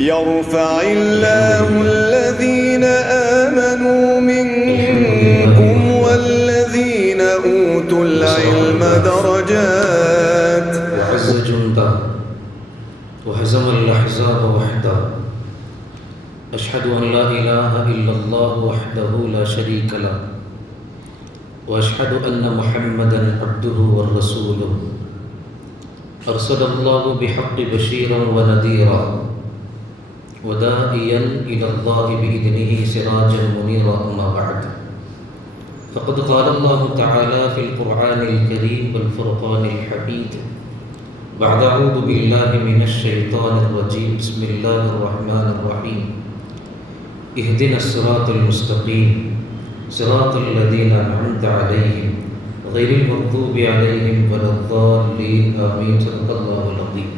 يرفع الله الذين آمنوا منكم والذين أوتوا العلم درجات وعز جنده وهزم الأحزاب وحده أشهد أن لا إله إلا الله وحده لا شريك له وأشهد أن محمدا عبده ورسوله أرسل الله بحق بشيرا ونذيرا وداعيا إلى الله بإذنه سراجا منيرا أما بعد فقد قال الله تعالى في القرآن الكريم والفرقان الحميد بعد أعوذ بالله من الشيطان الرجيم بسم الله الرحمن الرحيم اهدنا الصراط المستقيم صراط الذين أنعمت عليهم غير المغضوب عليهم ولا الضالين آمين صدق الله العظيم.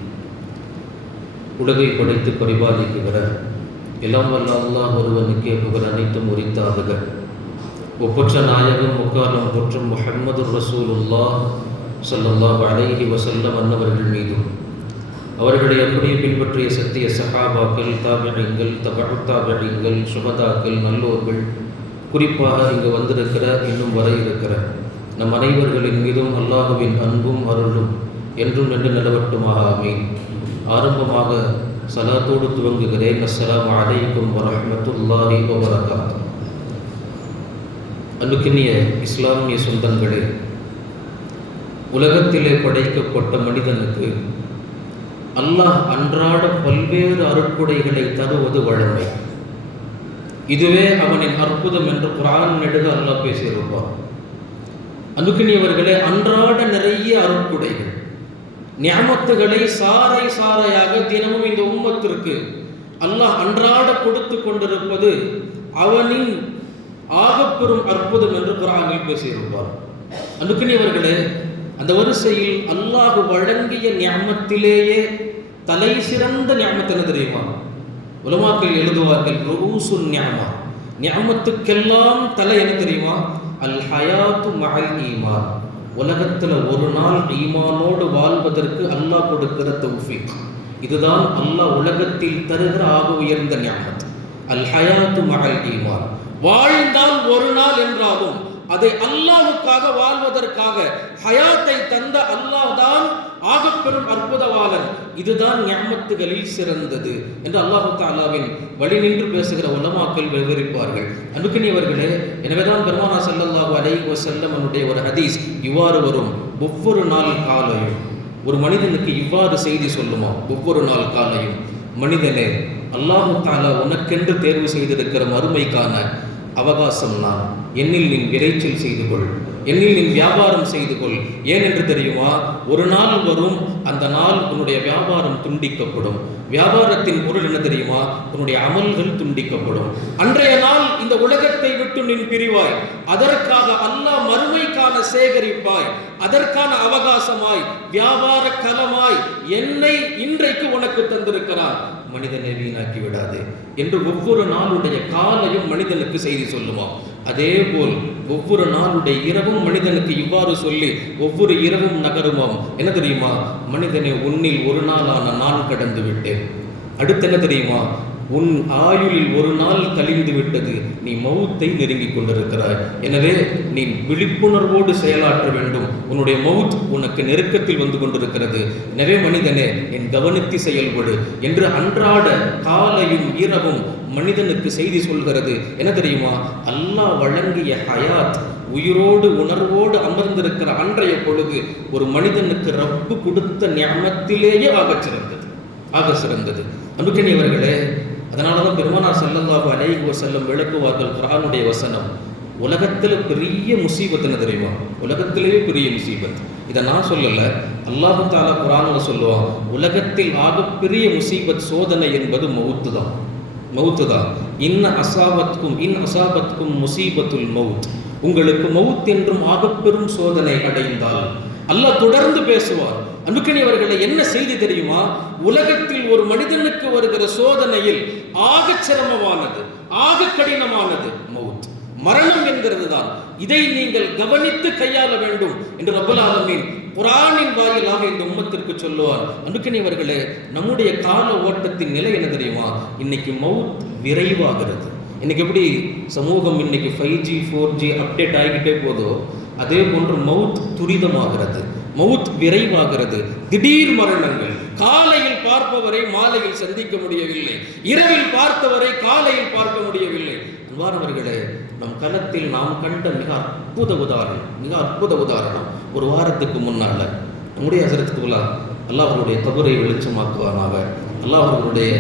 உலகை படைத்து பரிபாலிக்குகிற எல்லாம் வல்ல அல்லாஹ் ஒருவனுக்கே புகழ் அனைத்தும் உரித்தாகுக. ஒப்பற்ற நாயகம் முக்காலம் போற்றும் முஹம்மது ரசூலுல்லாஹ் ஸல்லல்லாஹு அலைஹி வஸல்லம் அன்னவர்கள் மீதும் அவர்களை அப்படியே பின்பற்றிய சத்திய சஹாபாக்கள், தாபிஈன்கள், தபஉ தாபிஈன்கள், சுஹதாக்கள், நல்லோர்கள், குறிப்பாக இங்கு வந்திருக்கிற இன்னும் வர இருக்கிற நம் அனைவர்களின் மீதும் அல்லாஹுவின் அன்பும் அருளும் என்றும் நின்று நிலவட்டுமாக ஆமீன். ஆரம்பமாக சலாத்தோடு துவங்குகிறேன். அஸ்ஸலாமு அலைக்கும் வரஹ்மத்துல்லாஹி வபரகாத்துஹு. அன்புக்கினிய இஸ்லாமிய சொந்தங்களே, உலகத்திலே படைக்கப்பட்ட மனிதனுக்கு அல்லாஹ் அன்றாட பல்வேறு அருட்கொடைகளை தருவது வழமை. இதுவே அவனின் அற்புதம் என்று குர்ஆன் நெடுக அல்லாஹ் பேசியிருப்பார். அன்புக்கினியவர்களே, அன்றாட நிறைய அருட்கொடைகள், நிஅமத்துகளை சாறை சாறையாக தினமும் இந்த உம்மத்திற்கு அல்லாஹ் அன்றாட கொடுத்து கொண்டிருப்பது அவனின் ஆகப்பெரும் அற்புதம் என்று குர்ஆனில் பேசியிருப்பார். அன்புக்கினியவர்களே, அந்த வரிசையில் அல்லாஹ் வழங்கிய நிஅமத்திலேயே தலை சிறந்த நிஅமத் என்ன தெரியுமா? உலமாக்கள் எழுதுவார்கள், ரூசுன் நிஅமா, நிஅமத்துக்கெல்லாம் தலை என்ன தெரியுமா? அல் ஹயாத்து மஅல் ஈமான். உலகத்தில் ஒரு நாள் ஈமானோடு வாழ்வதற்கு அல்லாஹ் கொடுக்கிற தௌஃபீக். இதுதான் அல்லாஹ் உலகத்தில் தருகிற ஆக உயர்ந்த நிஅமத். அல் ஹயாத்து மஅல் ஈமான். வாழ்ந்தால் ஒரு நாள் என்றாலும் அதை அல்லாஹ்வுக்காக வாழ்வதற்காக ஹயாத்தை தந்த அல்லாஹ் தான் ஆகப்பெரும் அற்புதவாளன். இதுதான் நிஅமத்துகளில் சிறந்தது என்று அல்லாஹ் தஆலாவின் வழி நின்று பேசுகிற உலமாக்கள் விவரிப்பார்கள். அன்புக்கினியவர்களே, எனவேதான் பெருமானார் ஸல்லல்லாஹு அலைஹி வஸல்லம் அவருடைய ஒரு ஹதீஸ் இவ்வாறு வரும்: ஒவ்வொரு நாள் காலையும் ஒரு மனிதனுக்கு இவ்வாறு செய்தி சொல்லுமா, ஒவ்வொரு நாள் காலையும், மனிதனே, அல்லாஹ் தஆலா உனக்கென்று தேர்வு செய்திருக்கிற மறுமைக்கான அவகாசம் நான், என்னில் நீ விளைச்சல் செய்து கொள், என்னில் நீ வியாபாரம் செய்து கொள். ஏன் என்று தெரியுமா? ஒரு நாள் வரும், அந்த நாள் உன்னுடைய வியாபாரம் துண்டிக்கப்படும். வியாபாரத்தின் பொருள் என்ன தெரியுமா? உன்னுடைய அமல்கள் துண்டிக்கப்படும். அன்றைய நாள் இந்த உலகத்தை விட்டு நீ பிரிவாய். அதற்காக அல்லாஹ் மறுமைக்கான சேகரிப்பாய், அதற்கான அவகாசமாய், வியாபார களமாய் என்னை இன்றைக்கு உனக்கு தந்திருக்கிறார். மனிதனை வீணாக்கி விடாது என்று ஒவ்வொரு நாளுடைய காலையும் மனிதனுக்கு செய்தி சொல்லுமா? அதே போல் ஒவ்வொரு நாளுடைய இரவும் மனிதனுக்கு இவ்வாறு சொல்லி ஒவ்வொரு இரவும் நகருமாம். என்ன தெரியுமா? மனிதனை, உன்னில் ஒரு நாளான நான் கடந்து விட்டேன். அடுத்து என்ன தெரியுமா? உன் ஆயுளில் ஒரு நாள் கழிந்து விட்டது, நீ மௌத்தை நெருங்கிக் கொண்டிருக்கிறாய். எனவே நீ விழிப்புணர்வோடு செயலாற்ற வேண்டும். உன்னுடைய மௌத் உனக்கு நெருக்கத்தில் வந்து கொண்டிருக்கிறது. எனவே மனிதனே, என் கவனித்து செயல்படு என்று அன்றாட காலையும் இரவும் மனிதனுக்கு செய்தி சொல்கிறது. என்ன தெரியுமா? அல்லாஹ் வழங்கிய ஹயாத், உயிரோடு உணர்வோடு அமர்ந்திருக்கிற அன்றைய பொழுது ஒரு மனிதனுக்கு ரப்பு கொடுத்த நிஅமத்திலேயே ஆக சிறந்தது. அன்புக்கினியவர்களே, அதனாலதான் பெருமானார் ஸல்லல்லாஹு அலைஹி வஸல்லம் விளக்குவார்கள் குர்ஆனுடைய வசனம். உலகத்தில் பெரிய முசீபத் என்ன தெரியுமா? உலகத்திலேயே பெரிய முசீபத். இதை நான் சொல்லல, அல்லாஹ் தஆலா குர்ஆனில் சொல்லுவான், உலகத்தில் ஆகப்பெரிய முசீபத், சோதனை என்பது மவுத்து தான். இன் அசாபத்கும் முசீபத்துல் மவுத். உங்களுக்கு மவுத் என்றும் ஆகப்பெரும் சோதனை அடைந்தால் அல்லாஹ் தொடர்ந்து பேசுவார். அன்புக்கினியவர்களே, என்ன செய்தி தெரியுமா? உலகத்தில் ஒரு மனிதனுக்கு வருகிற சோதனையில் ஆக சிரமமானது, ஆக கடினமானது மவுத், மரணம் என்கிறது தான். இதை நீங்கள் கவனித்து கையாள வேண்டும் என்று ரப்பல் ஆலமீன் குர்ஆனின் வாயிலாக இந்த உம்மத்திற்கு சொல்லுவார். அன்புக்கினியவர்களே, நம்முடைய கால ஓட்டத்தின் நிலை என்ன தெரியுமா? இன்னைக்கு மவுத் விரைவாகிறது. இன்னைக்கு எப்படி சமூகம் இன்னைக்கு 5G 4G அப்டேட் ஆகிக்கிட்டே போதோ, அதே போன்று மவுத் துரிதமாகிறது, மவுத் விரைவாகிறது. திடீர் மரணங்கள். காலையில் பார்ப்பவரை மாலையில் சந்திக்க முடியவில்லை, இரவில் பார்த்தவரை காலையில் பார்க்க முடியவில்லை. அன்பானவர்களே, நம் களத்தில் நாம் கண்ட மிக அற்புத உதாரணம் ஒரு வாரத்துக்கு முன்னால நம்முடைய ஹஸரத்துல்லா அல்லாஹ் அவருடைய கபரை வெளிச்சமாக்குவானாக, அல்லாஹ் அவர்களுடைய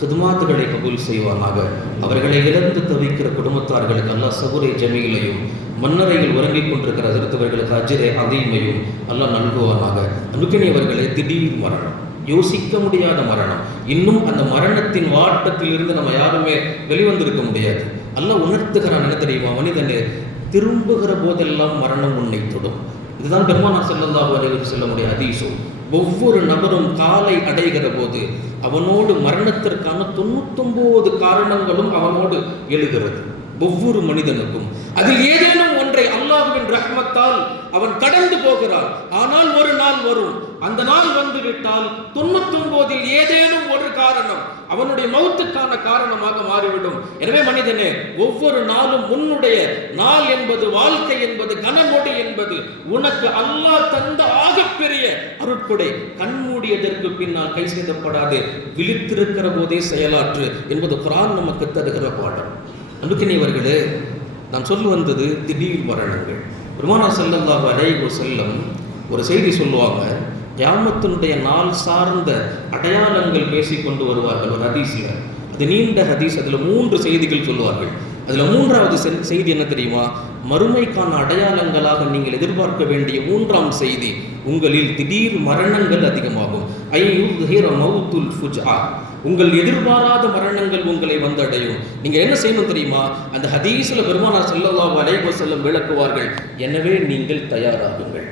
கிதுமாத்துகளை கபூல் செய்வானாக. அவர்களை இழந்து தவிக்கிற குடும்பத்தார்களுக்கு அல்லாஹ் சபுரை ஜமீலையும், மன்னரையில் உறங்கிக் கொண்டிருக்கிற ஹஸரத்துவர்களுக்கு அஜ்ரை அதீமையும் அல்லாஹ் நல்குவானாக. அன்புக்கினியவர்களே, திடீர் மரணம், யோசிக்க முடியாத மரணம். இன்னும் அந்த மரணத்தின் வாட்டத்தில் இருந்து நம்ம யாருமே வெளிவந்திருக்க முடியாது. அல்லாஹ் உணர்த்துகிறான். என்ன தெரியுமா? மனிதனே, திரும்புகிற போதெல்லாம் மரணம் உன்னை தொடும். இதுதான் பெருமானார் ஸல்லல்லாஹு அலைஹி வஸல்லமுடைய ஹதீஸும். ஒவ்வொரு நபரும் காலை அடைகிற போது அவனோடு மரணத்திற்கான 99 காரணங்களும் அவனோடு எழுகிறது. ஒவ்வொரு மனிதனுக்கும் அதில் ஏதேனும் ஒன்றை அல்லாஹ்வின் ரஹ்மத்தால் அவன் கடந்து போகிறான். ஆனால் ஒரு நாள் வரும், அந்த நாள் வந்துவிட்டால் 99இல் ஏதேனும் ஒரு காரணம் அவனுடைய மௌத்துக்கான காரணமாக மாறிவிடும். எனவே மனிதனே, ஒவ்வொரு நாளும் உன்னுடைய நாள் என்பது, வாழ்க்கை என்பது, கனமொழி என்பது உனக்கு அல்லாஹ் தந்த ஆகப்பெரிய அருட்கொடை. கண்மூடியதற்கு பின்னால் கை செய்யப்படாது, விழித்திருக்கிற போதே செயலாற்று என்பது குர்ஆன் நமக்கு தருகிற பாடம். அன்புக்கினியவர்களே, நான் சொல்ல வந்தது திடீர் மரணங்கள். பெருமானார் ஸல்லல்லாஹு அலைஹி வஸல்லம் ஒரு செய்தி சொல்லுவாங்க. கியாமத்தினுடைய நாள் சார்ந்த அடையாளங்கள் பேசிக்கொண்டு வருவார்கள் ஒரு ஹதீஸ்ல. அது நீண்ட ஹதீஸ். அதில் 3 செய்திகள் சொல்லுவார்கள். அதில் 3வது செய்தி என்ன தெரியுமா? மறுமைக்கான அடையாளங்களாக நீங்கள் எதிர்பார்க்க வேண்டிய 3ஆம் செய்தி, உங்களில் திடீர் மரணங்கள் அதிகமாகும். ஐயுஹிர மௌத்துல் ஃபுஜ்ஆ, உங்கள் எதிர்பாராத மரணங்கள் உங்களை வந்தடையும். நீங்க என்ன செய்யணும் தெரியுமா? அந்த ஹதீஸ்ல பெருமானார் ஸல்லல்லாஹு அலைஹி வஸல்லம் விளக்குவார்கள். எனவே நீங்கள் தயாராகுங்கள்,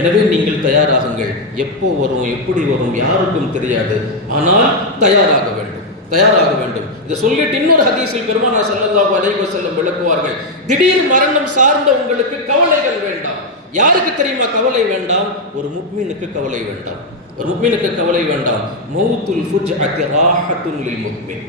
எனவே நீங்கள் தயாராகுங்கள். எப்போ வரும், எப்படி வரும் யாருக்கும் தெரியாது, ஆனால் தயாராக வேண்டும், தயாராக வேண்டும். இதை சொல்லிட்டு இன்னொரு ஹதீஸில் பெருமானார் ஸல்லல்லாஹு அலைஹி வஸல்லம் விளக்குவார்கள். திடீர் மரணம் சார்ந்த உங்களுக்கு கவலைகள் வேண்டாம். யாருக்கு தெரியுமா கவலை வேண்டாம்? ஒரு முஃமினுக்கு கவலை வேண்டாம், ஒரு முஃமினுக்கு கவலை வேண்டாம். மௌத்துல் ஃபுஜ்அத்தி ராஹத்துன் லில் முஃமின்.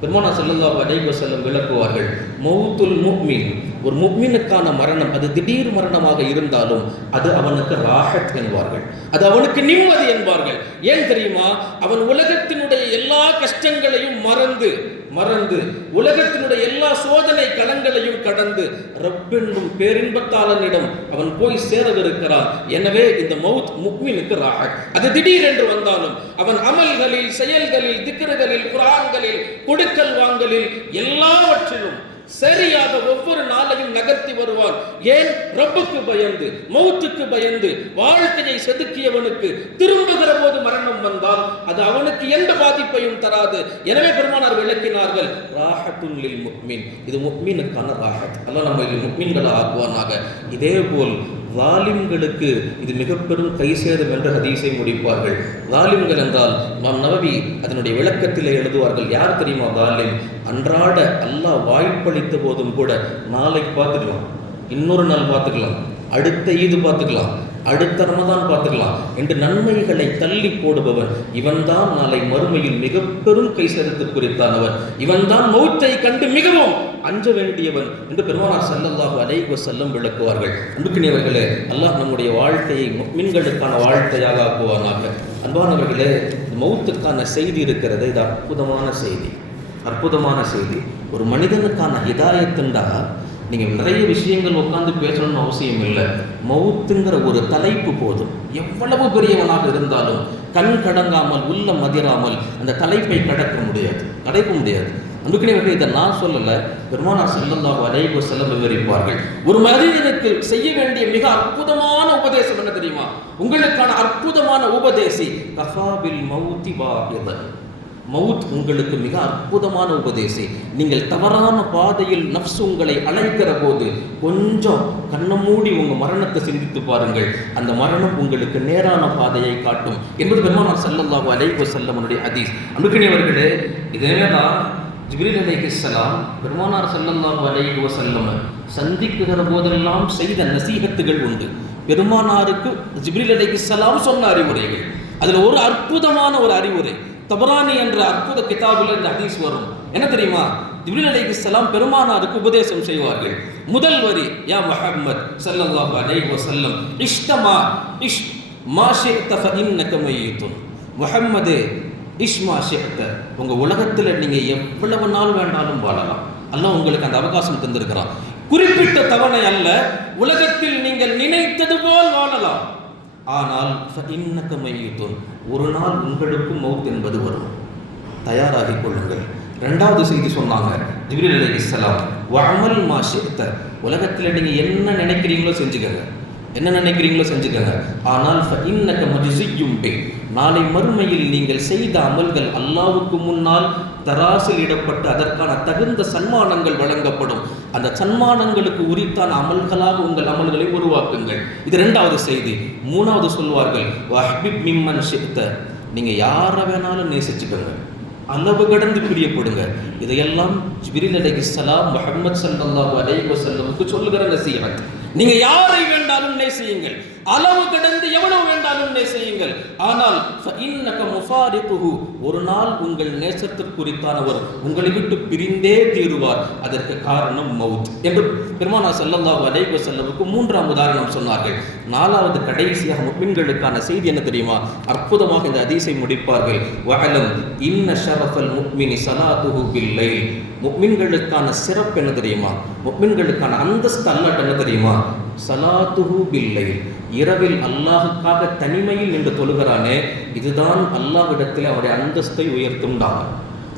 பெருமானார் ஸல்லல்லாஹு அலைஹி வஸல்லம் விளக்குவார்கள், மௌத்துல் முஃமின், ஒரு முஃமினுக்கான மரணம் அது திடீர் மரணமாக இருந்தாலும் அது அவனுக்கு ராஹத் என்பார்கள், அது அவனுக்கு நிம்மதி என்பார்கள். ஏன் தெரியுமா? அவன் உலகத்தினுடைய எல்லா கஷ்டங்களையும் மறந்து உலகத்தினுடைய எல்லா சோதனை களங்களையும் கடந்து ரப்பென்னும் பேரின்பத்தாளனிடம் அவன் போய் சேரவிருக்கிறான். எனவே இந்த மௌத் முஃமினுக்கு ராஹத். அது திடீர் என்று வந்தாலும் அவன் அமல்களில், செயல்களில், திக்ருகளில், குர்ஆன்களில், கொடுக்கல் வாங்கலில் எல்லாவற்றிலும் சரியாக ஒவ்வொரு நாளையும் நகர்த்தி வருவான். ஏன்? ரப்புக்கு பயந்து, மௌத்துக்கு பயந்து. வாழ்க்கையை செதுக்கியவனுக்கு திரும்புகிற போது மரணம் வந்தால் அது அவனுக்கு எந்த பாதிப்பையும் தராது. எனவே பெருமானார் விளக்கினார்கள், ராஹத்துன் லில் முஃமின், இது முஃமினுக்கான ராஹத். அல்லாஹ் நம்ம முஃமின்களை ஆக்குவானாக. இதே போல் வாலிம்களுக்கு இது மிக பெரும் கை சேதம் என்ற ஹதீஸை முடிப்பார்கள். வாலிம்கள் என்றால் இமாம் நவவி அதனுடைய விளக்கத்திலே எழுதுவார்கள். யார் தெரியுமா வாலிம்? அன்றாட அல்லாஹ் வாய்ப்பளித்த போதும் கூட நாளைக்கு பார்த்துக்கலாம், இன்னொரு நாள் பார்த்துக்கலாம், அடுத்த ஈது பார்த்துக்கலாம், அடுத்த ரமதான் பார்த்துக்கலாம் என்று நன்மைகளை தள்ளி போடுபவன் இவன்தான் நாளை மறுமையில் மிக பெரும் கை சேதத்திற்குரித்தானவன். இவன்தான் மௌத்தை கண்டு மிகவும் அஞ்ச வேண்டியவன் என்று பெருமானார் ஸல்லல்லாஹு அலைஹி வஸல்லம் விளக்குவார்கள். அன்புக்கினியவர்களே, அல்லாஹ் நம்முடைய வாழ்க்கையை முஃமின்களுக்கான வாழ்க்கையாக ஆக்குவானாக. அன்பானவர்களே, மௌத்துக்கான செய்தி இருக்கிறது, இது அற்புதமான செய்தி, அற்புதமான செய்தி. ஒரு மனிதனுக்கான ஹிதாயத்துண்டா நீங்கள் நிறைய விஷயங்கள் உட்காந்து பேசணும்னு அவசியம் இல்லை. மௌத்துங்கிற ஒரு தலைப்பு போதும். எவ்வளவு பெரியவனாக இருந்தாலும் கண் கடங்காமல், உள்ளம் மதிராமல் அந்த தலைப்பை கடக்க முடியாது. அன்புக்கினியவர்களே, இதை நான் சொல்லலை, பெருமானார் ஸல்லல்லாஹு அலைஹி வஸல்லம் விவரிப்பார்கள். ஒரு மனிதனுக்கு செய்ய வேண்டிய மிக அற்புதமான உபதேசம் என்ன தெரியுமா? உங்களுக்கான அற்புதமான உபதேசி கஃபாபில் மௌத்தி வாஹிதன். மவுத் உங்களுக்கு மிக அற்புதமான உபதேசி. நீங்கள் தவறான பாதையில் நஃப்ஸ் உங்களை அழைக்கிற போது கொஞ்சம் கண்ணை மூடி உங்கள் மரணத்தை சிந்தித்து பாருங்கள். அந்த மரணம் உங்களுக்கு நேரான பாதையை காட்டும் என்பது பெருமானார் ஸல்லல்லாஹு அலைஹி வஸல்லமுடைய ஹதீஸ். அன்புக்கினியவர்களே, இதே தான் ஜிப்ரீல் அலைஹிஸ்ஸலாம் பெருமானார் ஸல்லல்லாஹு அலைஹி வஸல்லம் சந்திக்குகிற போதெல்லாம் செய்த நசீஹத்துகள் உண்டு. பெருமானாருக்கு ஜிப்ரீல் அலைஹிஸ்ஸலாம் சொன்ன அறிவுரைகள். அதில் ஒரு அற்புதமான ஒரு அறிவுரை தபரானி என்ற அற்புத கிதாபில் இந்த ஹதீஸ் வரும். என்ன தெரியுமா? ஜிப்ரீல் அலைஹிஸ்ஸலாம் பெருமானாருக்கு உபதேசம் செய்வார்கள். முதல் வரி, யா முஹம்மத் ஸல்லல்லாஹு அலைஹி வஸல்லம் இஷ்தமா இஷ் மா ஷிஅத ஃபஇன்னக மய்யித்துன். முஹம்மதே இஷ் மா ஷிஅத, உங்க உலகத்தில் நீங்க எவ்வளவு நாள் வேண்டாலும் வாழலாம். அல்லாஹ் உங்களுக்கு அந்த அவகாசம் தந்திருக்கிறான். குறிப்பிட்ட தவணை அல்ல, உலகத்தில் நீங்கள் நினைத்தது போல் வாழலாம். ஆனால் ஃபஇன்னக மய்யித்துன், ஒரு நாள் உங்களுக்கும் மௌத் என்பது வரும், தயாராகிக் கொள்ளுங்கள். ரெண்டாவது செய்தி சொன்னாங்க ஜிப்ரீல் அலைஹிஸ்ஸலாம், வஅமல் மா ஷிஅத, உலகத்தில் நீங்க என்ன நினைக்கிறீங்களோ செஞ்சுக்கங்க, என்ன நினைக்கிறீங்களோ செஞ்சுக்கங்க. ஆனால் ஃபஇன்னக மஜ்ஸியும் பி, நாளை மறுமையில் நீங்கள் செய்த அமல்கள் அல்லாஹ்வுக்கு முன்னால் தராசில் இடப்பட்டு அதற்கான தகுந்த சன்மானங்கள் வழங்கப்படும். அந்த சன்மானங்களுக்கு உரித்தான அமல்களாக உங்கள் அமல்களை உருவாக்குங்கள். இது ரெண்டாவது செய்தி. மூணாவது சொல்வார்கள், வஹ்பிப் மிம்மன் ஷிஅத, நீங்க யாரை வேணாலும் நேசிச்சுக்கோங்க, அளவு கடந்து பிரியப்படுங்க. இதையெல்லாம் ஜிப்ரீல் அலைஹிஸ்ஸலாம் முஹம்மது ஸல்லல்லாஹு அலைஹி வஸல்லமுக்கு சொல்லுகிற நசீஹத். நீங்க யாரை வேண்டாலும் நேசியுங்கள், அளவு கடந்து எவ்வளவு வேண்டாலும் நேசியுங்கள். ஆனால் ஃபஇன்னக முஃபாரிகுஹு, ஒரு நாள் உங்கள் நேசத்திற்குரித்தானவர் உங்களை விட்டு பிரிந்தே தீருவார், அதற்கு காரணம் மவுத் என்று பெருமானார் ஸல்லல்லாஹு அலைஹி வஸல்லமுக்கு மூன்றாம் உதாரணம் சொன்னார்கள். நாலாவது கடைசியாக முஃமின்களுக்கான செய்தி என்ன தெரியுமா? அற்புதமாக இந்த ஹதீஸை முடிப்பார்கள். வஅலம் இன்ன ஷரஃபல் முஃமினி ஸலாத்துஹு பில்லைல், முஃமின்களுக்கான சிறப்பு என்ன தெரியுமா? முஃமின்களுக்கான அந்தஸ்து அல்லாஹ் என்ன தெரியுமா? ஸலாத்துஹு பில்லைல், இரவில் அல்லாஹுக்காக தனிமையில் நின்று தொழுகிறானே, இதுதான் அல்லாஹ்விடத்தில் அவருடைய அந்தஸ்தை உயர்த்தும்டாங்க.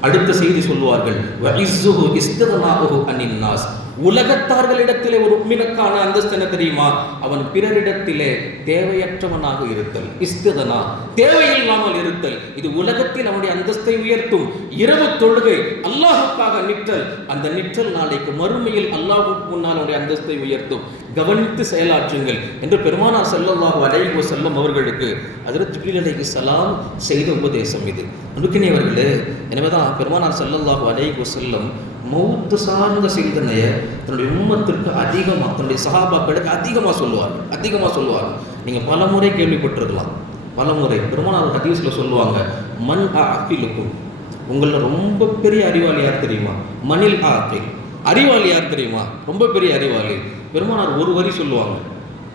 அடுத்த செய்தி சொல்வார்கள், வஇஸ்ஸுஹு இஸ்திக்னாஹு அனின் நாஸ், உலகத்தார்களிடத்திலே ஒரு முஃமினுக்கான அந்தஸ்து என்ன தெரியுமா? அவன் பிறரிடத்திலே தேவையற்றவனாக இருத்தல், இஸ்திக்னா, தேவையில்லாமல் இருத்தல். இது உலகத்தில் அவனுடைய அந்தஸ்தை உயர்த்தும். இரவு தொழுகை, அல்லாஹுக்காக நிற்றல், அந்த நிற்றல் நாளைக்கு மறுமையில் அல்லாஹ்வுக்கு முன்னால் அவனுடைய அந்தஸ்தை உயர்த்தும். கவனித்து செயலாற்றுங்கள் என்று பெருமானார் ஸல்லல்லாஹு அலைஹி வஸல்லம் அவர்களுக்கு ஹஜ்ரத் ஜிப்ரீல் அலைஹிஸ்ஸலாம் செய்த உபதேசம் இது. அன்புக்கினியவர்களே, எனவேதான் பெருமானார் ஸல்லல்லாஹு அலைஹி வஸல்லம் மௌத்து சார்ந்த சிந்தனையை தன்னுடைய உம்மத்திற்கு அதிகமாக, தன்னுடைய சஹாபாக்களுக்கு அதிகமாக சொல்லுவார். நீங்கள் பல முறை கேள்விப்பட்டிருக்கலாம், பல முறை பெருமானார் ஹதீஸ்ல சொல்லுவாங்க, மன் ஆக்கிலுக்கும், உங்களில் ரொம்ப பெரிய அறிவாளி யார் தெரியுமா? மனில் ஆக்கில், அறிவாளி யார் தெரியுமா? ரொம்ப பெரிய அறிவாளி. பெருமானார் ஒரு வரி சொல்லுவாங்க,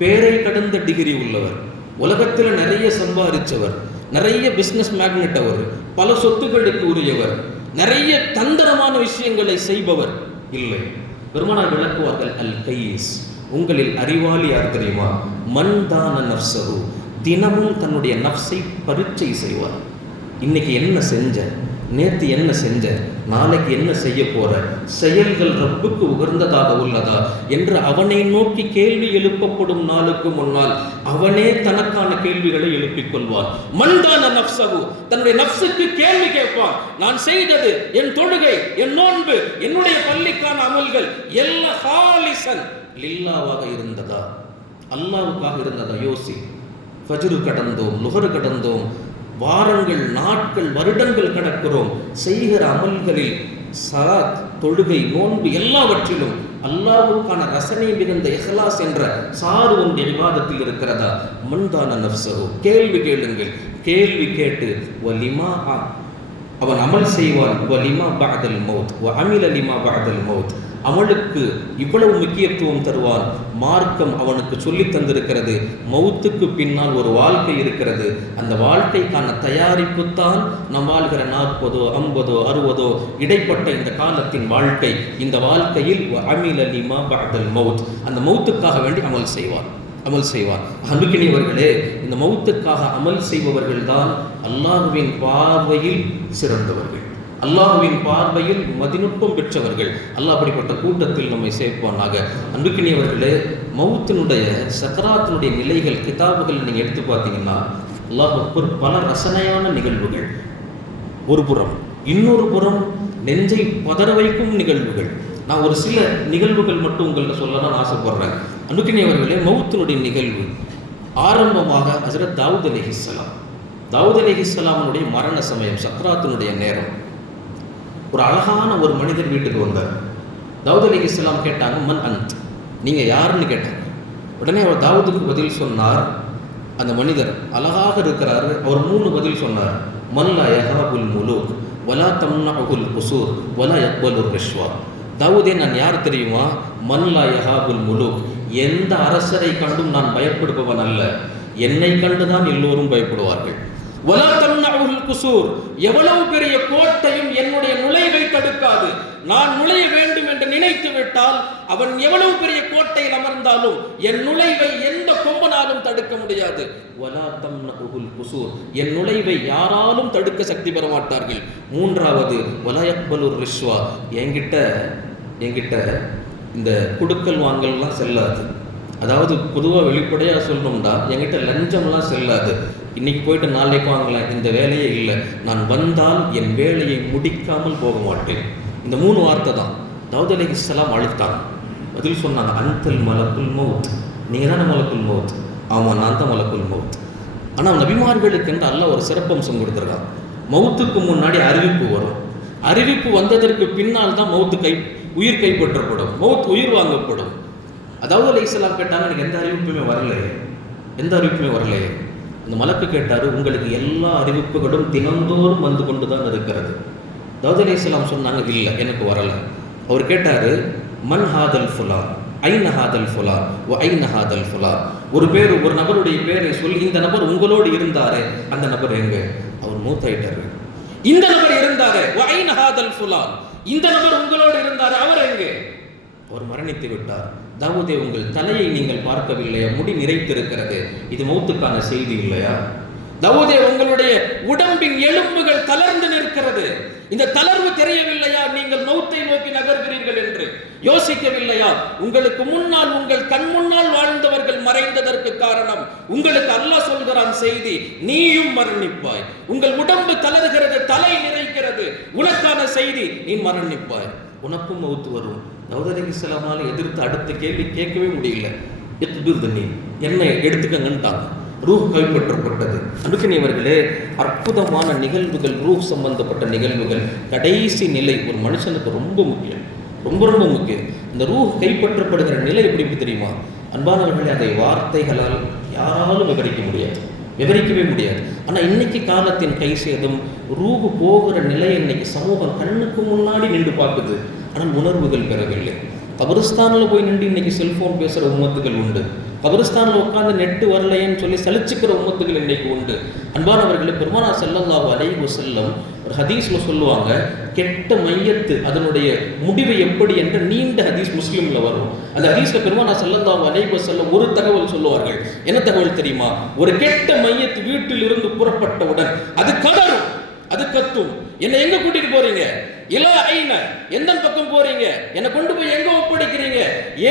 பேரை கடந்த டிகிரி உள்ளவர், உலகத்தில் நிறைய சம்பாதிச்சவர், நிறைய பிஸ்னஸ் மேக்னெட் அவர், பல சொத்துக்களுக்கு உரியவர், நிறைய தந்திரமான விஷயங்களை செய்பவர் இல்லை. பெருமானார் விளக்குவார்கள், அல் கைஸ், உங்களில் அறிவாளி யார் தெரியுமா? மன் தான நஃப்ஸஹு, தினமும் தன்னுடைய நஃப்ஸை பரீட்சை செய்வார். இன்னைக்கு என்ன செஞ்ச, நேற்று என்ன செஞ்ச, நாளைக்கு என்ன செய்ய போற, செயல்கள் ரப்புக்கு உகர்ந்ததாக உள்ளதா என்று அவனை நோக்கி கேள்வி எழுப்பப்படும் நாளுக்கு முன்னால் அவனே தனக்கான கேள்விகளை எழுப்பிக் கொள்வான். மன்தான நஃப்ஸஹு, தன்னுடைய நஃப்ஸுக்கு கேள்வி கேட்பான். நான் செய்தது, என் தொழுகை, என் நோன்பு, என்னுடைய பள்ளிக்கான அமல்கள் எல்லாம் ஹாலிசன் லில்லாவாக இருந்ததா, அல்லாஹ்வுக்காக இருந்ததா? யோசி. ஃபஜ்ரு கடந்தோம், லுஹர் கடந்தோம், வாரங்கள், நாட்கள், வருடங்கள் கடக்கிறோம். செய்கிற அமல்களில் சலாத், தொழுகை, நோன்பு எல்லாவற்றிலும் அல்லாஹ்வுக்கான ரசனை மிகுந்த இஹ்லாஸ் என்ற சாறு ஒன்று இபாதத்தில் இருக்கிறதா? மன்தான நஃப்ஸஹு, கேள்வி கேளுங்கள். கேள்வி கேட்டு வலிமா, அவன் அமல் செய்வான். வலிமா பஅதல் மௌத் வ அமில லிமா பஅதல் மௌத், அவனுக்கு இவ்வளவு முக்கியத்துவம் தருவான். மார்க்கம் அவனுக்கு சொல்லி தந்திருக்கிறது, மௌத்துக்கு பின்னால் ஒரு வாழ்க்கை இருக்கிறது. அந்த வாழ்க்கைக்கான தயாரிப்பு தான் நம் வாழ்கிற 40, 50, 60 இடைப்பட்ட இந்த காலத்தின் வாழ்க்கை. இந்த வாழ்க்கையில் அமில லிமா பஅதல் மௌத், அந்த மௌத்துக்காக வேண்டி அமல் செய்வான். அன்புக்கினியவர்களே, இந்த மௌத்துக்காக அமல் செய்பவர்கள் தான் அல்லாஹ்வின் பார்வையில் சிறந்தவர்கள், அல்லாஹ்வின் பார்வையில் மதிநுட்பம் பெற்றவர்கள். அல்லாஹ் அப்படிப்பட்ட கூட்டத்தில் நம்மை சேர்ப்பானாக. அன்புக்கினியவர்களே, மௌத்தினுடைய சக்கராத்தினுடைய நிலைகள் கிதாபுகள் நீங்கள் எடுத்து பார்த்தீங்கன்னா அல்லாஹ் அக்பர், பல ரசனையான நிகழ்வுகள் ஒரு புறம், இன்னொரு புறம் நெஞ்சை பதற வைக்கும் நிகழ்வுகள். நான் ஒரு சில நிகழ்வுகள் மட்டும் உங்கள்கிட்ட சொல்லலாம் ஆசைப்படுறேன். அன்புக்கினியவர்களே, மௌத்தினுடைய நிகழ்வு ஆரம்பமாக ஹஜ்ரத் தாவூத் அலைஹிஸ்ஸலாமுடைய மரண சமயம், சக்ராத்தினுடைய நேரம். ஒரு அழகான ஒரு மனிதர் வீட்டுக்கு வந்தார். தாவூத் அலைஹிஸ்ஸலாம் கேட்டாங்க, மன் அன்த், நீங்கள் யாருன்னு கேட்டாங்க. உடனே அவர் தாவூதுக்கு பதில் சொன்னார். அந்த மனிதர் அழகாக இருக்கிறார். அவர் 3 பதில் சொன்னார். மல்லா யஹாபுல் முலூக் வலா தம்னஉல் குசூர் வலா யக்பலுர் ரிஷ்வா. தாவூதே, நான் யார் தெரியுமா? மல்லா யஹாபுல் முலூக், எந்த அரசரை கண்டும் நான் பயப்படுபவன் அல்ல, என்னை கண்டுதான் எல்லோரும் பயப்படுவார்கள். வலா தம்னஉல் குசூர், எவ்வளவு பெரிய கோட்டையும் என்னுடைய நுழைவை தடுக்காது. நான் நுழைய வேண்டும் என்று நினைத்து விட்டால் அவன் எவ்வளவு பெரிய கோட்டையில் அமர்ந்தாலும் என் நுழைவை எந்த கொம்பனாலும் தடுக்க முடியாது. வலா தம்னஉல் குசூர், என் நுழைவை யாராலும் தடுக்க சக்தி பெற மாட்டார்கள். 3வது வலா யக்பலுர் ரிஷ்வா, என்கிட்ட இந்த குடுக்கல் வாங்கல்லாம் செல்லாது. அதாவது பொதுவாக வெளிப்படையாக சொல்லணும்னா என்கிட்ட லஞ்சம்லாம் செல்லாது. இன்னைக்கு போயிட்டு நாளைக்கு வாங்கலாம், இந்த வேலையே இல்லை. நான் வந்தால் என் வேலையை முடிக்காமல் போக மாட்டேன். இந்த 3 வார்த்தை தான் தாவூத் அலைஹிஸ்ஸலாம் அழுத்தாங்க. பதில் சொன்னாங்க, அன்தல் மலக்குல் மௌத், நீங்க தானே மலக்குல் மௌத். ஆமாம், நான் தான் மலக்குல் மௌத். ஆனால் நபிமார்களுக்கு என்று அல்லாஹ் ஒரு சிறப்பம்சம் கொடுத்துருக்கான். மௌத்துக்கு முன்னாடி அறிவிப்பு வரும். அறிவிப்பு வந்ததற்கு பின்னால் தான் உயிர் கைப்பற்றப்படும், மௌத் உயிர் வாங்கப்படும். தாவூத் அலைஹிஸ்ஸலாம் கேட்டாங்க, எனக்கு எந்த அறிவிப்புமே வரலையே. இந்த மலக்கு கேட்டார், உங்களுக்கு எல்லா அறிவிப்புகளும் தினந்தோறும் வந்து கொண்டு தான் இருக்கிறது. தாவூத் அலைஹிஸ்ஸலாம் சொன்னாங்க, இல்லை எனக்கு வரலை. அவர் கேட்டார், மன் ஹாதல் ஃபுலான், ஐன ஹாதல் ஃபுலான் வ ஐன ஹாதல் ஃபுலான். ஒரு நபருடைய பேரை சொல்லி, இந்த நபர் உங்களோடு இருந்தாரே, அந்த நபர் எங்க? அவர் மூத்தாயிட்டாரு. இந்த நபர் இருந்தாரே, வ ஐன ஹாதல் ஃபுலான், இந்த நபர் உங்களோடு இருந்தாரே, அவர் எங்கே? அவர் மரணித்து விட்டார். தாவூதே, உங்கள் தலையை நீங்கள் பார்க்கவில்லையா? முடி நிறைத்திருக்கிறது, இது மௌத்துக்கான செய்தி இல்லையா? தாவூதே, உங்களுடைய உடம்பின் எலும்புகள் தளர்ந்து நிற்கிறது, இந்த தளர்வு தெரியவில்லையா? நீங்கள் மௌத்தை நோக்கி நகர்கிறீர்கள் என்று யோசிக்கவில்லையா? உங்களுக்கு முன்னால், உங்கள் கண் முன்னால் வாழ்ந்தவர்கள் மறைந்ததற்கு காரணம் உங்களுக்கு அல்லாஹ் சொல்கிறான் செய்தி, நீயும் மரணிப்பாய். உங்கள் உடம்பு தளர்கிறது, தலை நிறைக்கிறது, உனக்கான செய்தி, நீ மரணிப்பாய், உனக்கும் மௌத்து வரும். தாவூத் அலைஹிஸ்ஸலாமால எதிர்த்து அடுத்த கேள்வி கேட்கவே முடியல. என்னை எடுத்துக்கங்கன்ட்டாங்க. ரூஹ் கைப்பற்றப்பட்டது. அன்புக்குரியவர்களே, அற்புதமான நிகழ்வுகள், ரூஹ் சம்பந்தப்பட்ட நிகழ்வுகள், கடைசி நிலை ஒரு மனுஷனுக்கு ரொம்ப முக்கியம், ரொம்ப முக்கியம். இந்த ரூஹ் கைப்பற்றப்படுகிற நிலை எப்படி தெரியுமா? அன்பானவர்களே, அதை வார்த்தைகளால் யாராலும் விவரிக்கவே முடியாது. ஆனால் இன்னைக்கு காலத்தின் கை சேதம், ரூஹு போகிற நிலையை இன்னைக்கு சமூகம் கண்ணுக்கு முன்னாடி நின்று பார்க்குது, ஆனால் உணர்வுகள் பெறவில்லை. கபரிஸ்தானில் போய் நின்று இன்னைக்கு செல்போன் பேசுகிற உம்மத்துகள் உண்டு. கபரிஸ்தானில் உட்காந்து நெட்டு வரலையேன்னு சொல்லி சலிச்சுக்கிற உம்மத்துகள் இன்னைக்கு உண்டு. அன்பானவர்களே, பெருமானார் ஸல்லல்லாஹு அலைஹி வஸல்லம் ஒரு ஹதீஸ்ல சொல்லுவாங்க, கெட்ட மையத்து அதனுடைய முடிவு எப்படி என்ற நீண்ட ஹதீஸ் முஸ்லிம்ல வரும். அந்த ஹதீஸ்ல பெருமானார் ஸல்லல்லாஹு அலைஹி வஸல்லம் ஒரு தகவல் சொல்லுவார்கள். என்ன தகவல் தெரியுமா? ஒரு கெட்ட மையத்து வீட்டில் இருந்து புறப்பட்டவுடன் அது கதறும், அது கத்தும், என்னை எங்க கூட்டிட்டு போறீங்க? இலா ஐன, எந்த பக்கம் போறீங்க? என்னை கொண்டு போய் எங்க ஒப்படைக்கிறீங்க?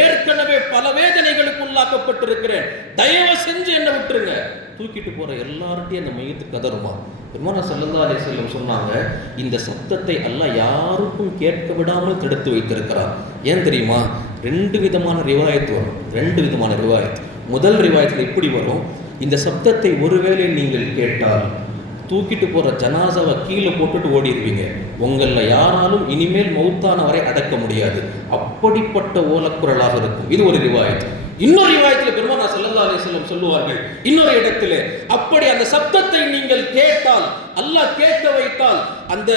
ஏற்கனவே பல வேதனைகளுக்கு உள்ளாக்கப்பட்டிருக்கிறேன், தயவு செஞ்சு என்னை விட்டுருங்க. தூக்கிட்டு போற எல்லார்ட்டையும் அந்த மையத்து கதறுமா? பெருமானார் ஸல்லல்லாஹு அலைஹி வஸல்லம் சொன்னாங்க, இந்த சத்தத்தை அல்லாஹ் யாருக்கும் கேட்க விடாமல் தடுத்து வைத்திருக்கிறார். ஏன் தெரியுமா? 2 விதமான ரிவாயத் வரும். 2 விதமான ரிவாயத். முதல் ரிவாயத்தில் இப்படி வரும், இந்த சப்தத்தை ஒருவேளை நீங்கள் கேட்டால் தூக்கிட்டு போற ஜனாசாவை கீழே போட்டுட்டு ஓடிடுவீங்க, உங்களில் யாராலும் இனிமேல் மௌத்தானவரை அடக்க முடியாது, அப்படிப்பட்ட ஓலக்குரலாக இருக்கும். இது ஒரு ரிவாயத். இன்னொரு ரிவாயத்தில் பெருமானார் ஸல்லல்லாஹு அலைஹி வஸல்லம் சொல்லுவார்கள், இன்னொரு இடத்திலே, அப்படி அந்த சப்தத்தை நீங்கள் கேட்டால், அல்லாஹ் கேட்க வைத்தால், அந்த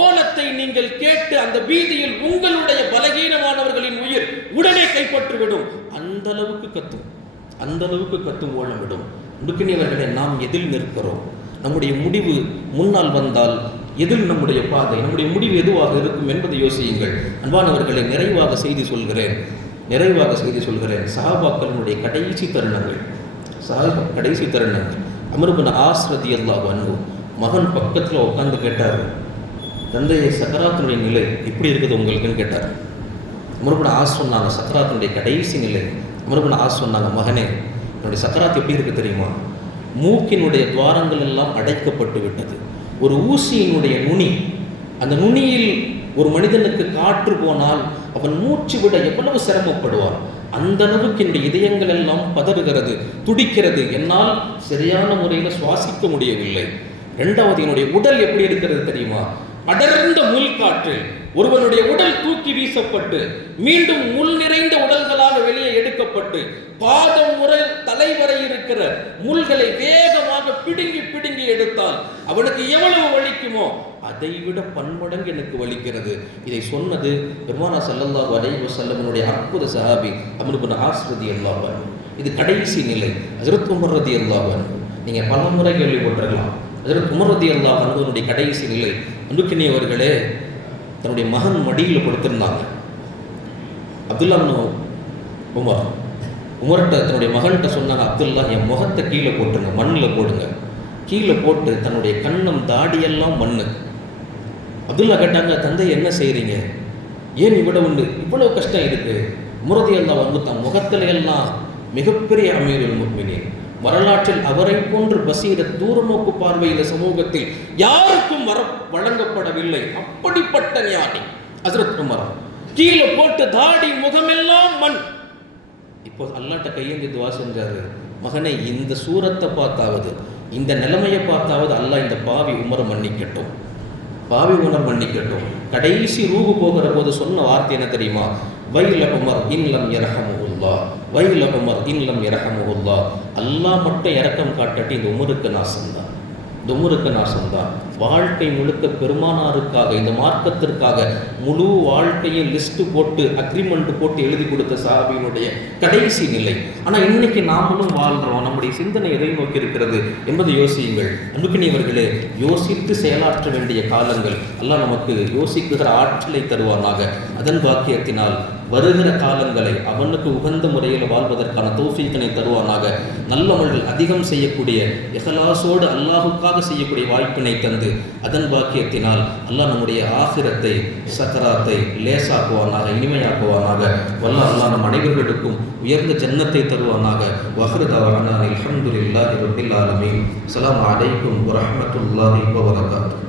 ஓலத்தை நீங்கள் கேட்டு அந்த பீதியில் உங்களுடைய பலகீனமானவர்களின் உயிர் உடனே கைப்பற்றிவிடும். அந்த அளவுக்கு கத்தும் ஓலமிடும். நுக்கினியவர்களே, நாம் எதில் நிற்கிறோம்? நம்முடைய முடிவு முன்னால் வந்தால் எதில் நம்முடைய பாதை, நம்முடைய முடிவு எதுவாக இருக்கும் என்பதை யோசியுங்கள். அன்பானவர்களை, நிறைவாக செய்தி சொல்கிறேன். சஹாபாக்களுடைய கடைசி தருணங்கள். அம்ர் இப்னு ஆஸ் ரலியல்லாஹு அன்ஹு மகன் பக்கத்தில் உட்கார்ந்து கேட்டார், தந்தையை சக்கராத்துடைய நிலை எப்படி இருக்குது உங்களுக்குன்னு கேட்டார். அம்ர் இப்னு ஆஸ் சொன்னாங்க, சக்கராத்துடைய கடைசி நிலை. அம்ர் இப்னு ஆஸ் சொன்னாங்க, மகனே, என்னுடைய சக்கராத் எப்படி இருக்கு தெரியுமா? மூக்கினுடைய துவாரங்கள் எல்லாம் அடைக்கப்பட்டு விட்டது. ஒரு ஊசியினுடைய நுனி, அந்த நுனியில் ஒரு மனிதனுக்கு காற்று போனால் அவன் மூச்சு விட எவ்வளவு சிரமப்படுவான். அந்த அளவுக்கு என்னுடைய இதயங்கள் எல்லாம் பதறுகிறது, துடிக்கிறது, என்னால் சரியான முறையில் சுவாசிக்க முடியவில்லை. 2வது, என்னுடைய உடல் எப்படி இருக்கிறது தெரியுமா? அடர்ந்த முள்காற்று, ஒருவனுடைய உடல் தூக்கி வீசப்பட்டு மீண்டும் முள் நிறைந்த உடல்களாக வெளியே எடுக்கப்பட்டு பாதம் முறை தலைவரை இருக்கிற முள்களை வேகமாக பிடுங்கி பிடுங்கி எடுத்தால் அவனுக்கு எவ்வளவு வலிக்குமோ அதை விட பன்மடங்கு எனக்கு வலிக்கிறது. இதை சொன்னது பெருமானா ஸல்லல்லாஹு அலைஹி வஸல்லமுடைய அற்புத சஹாபி அம்ர் இப்னு ஆஸ் ரலியல்லாஹு அன்ஹு. இது கடைசி நிலை. ஹஜ்ரத் உமர் ரலியல்லாஹு அன்ஹு நீங்க பல முறை கேள்விப்பட்டிருக்கலாம். ஹஜ்ரத் உமர் ரலியல்லாஹு அன்ஹுடைய கடைசி நிலை. அன்புக்கினியவர்களே, தன்னுடைய மகன் மடியில் படுத்திருந்தாங்க. அப்துல்லா இப்னு உமர்கிட்ட தன்னுடைய மகன்கிட்ட சொன்னாங்க, அப்துல்லா என் முகத்தை கீழே போட்டுருங்க, மண்ணில் போடுங்க. கீழே போட்டு தன்னுடைய கண்ணம் தாடியெல்லாம் மண்ணு. அப்துல்லா கேட்டாங்க, தந்தை என்ன செய்கிறீங்க, ஏன் இவ்வளோ கஷ்டம் இருக்கு? உமர் ரலியல்லாஹு அன்ஹு தன் முகத்தில எல்லாம் மிகப்பெரிய அமீருல் முஃமினீன், வரலாற்றில் அவரை போன்று பசீரத் தூரநோக்கு பார்வையில் சமூகத்தில் யாருக்கும் வழங்கப்படவில்லை. அப்படிப்பட்ட ஞானி ஹஜ்ரத் உமர். கீழே போட்டு தாடி முகமெல்லாம் மண். இப்போ அல்லாஹ்ட்ட கையேந்தி துஆ செஞ்சாரு, மகனை இந்த சூரத்தை பார்த்தாவது, இந்த நிலைமையை பார்த்தாவது அல்லாஹ் இந்த பாவி உமரை மன்னிக்கட்டும், பாவி உமர் மன்னிக்கட்டும். கடைசி ரூபு போகிற போது சொன்ன வார்த்தை என்ன தெரியுமா? வைல உமர் இன்லம் யர்ஹமுல்லாஹ், வைல உமர் இன்லம் யர்ஹமுல்லாஹ். அல்லாஹ் மட்டும் இரக்கம் காட்டட்டி இந்த உமருக்கு நாசம்தான், இந்த உமருக்கு நாசம்தான். வாழ்க்கை முழுக்க பெருமானாருக்காக, இந்த மார்க்கத்திற்காக முழு வாழ்க்கையை லிஸ்ட் போட்டு அக்ரிமெண்ட் போட்டு எழுதி கொடுத்த சஹாபியினுடைய கடைசி நிலை. ஆனால் இன்னைக்கு நாமளும் வாழ்கிறோம். நம்முடைய சிந்தனை எதை நோக்கி இருக்கிறது என்பதை யோசியுங்கள். அன்புக்கினியவர்களே, யோசித்து செயலாற்ற வேண்டிய காலங்கள். அல்லாஹ் நமக்கு யோசிக்குகிற ஆற்றலை தருவானாக. அதன் பாக்கியத்தினால் வருகிற காலங்களை அவனுக்கு உகந்த முறையில் வாழ்வதற்கான தௌஃபீக்கினை தருவானாக. நல்லவர்கள் அதிகம் செய்யக்கூடிய இஹ்லாஸோடு அல்லாஹுக்காக செய்யக்கூடிய வாய்ப்பினை தந்து அதன் பாக்கியத்தினால் அல்லாஹ் நம்முடைய ஆகிரத்தை சக்கராத்தை லேசாக்குவானாக, இனிமையாக்குவானாக. வல்ல அல்லாஹ் நம் அனைவர்களுக்கும் உயர்ந்த ஜன்னத்தை தருவானாக. வஹ்ரு தஅவானா அல்ஹம்துலில்லாஹி ரப்பில் ஆலமீன். அஸ்ஸலாமு அலைக்கும் வரஹ்மத்துல்லாஹி வபரகாத்துஹு.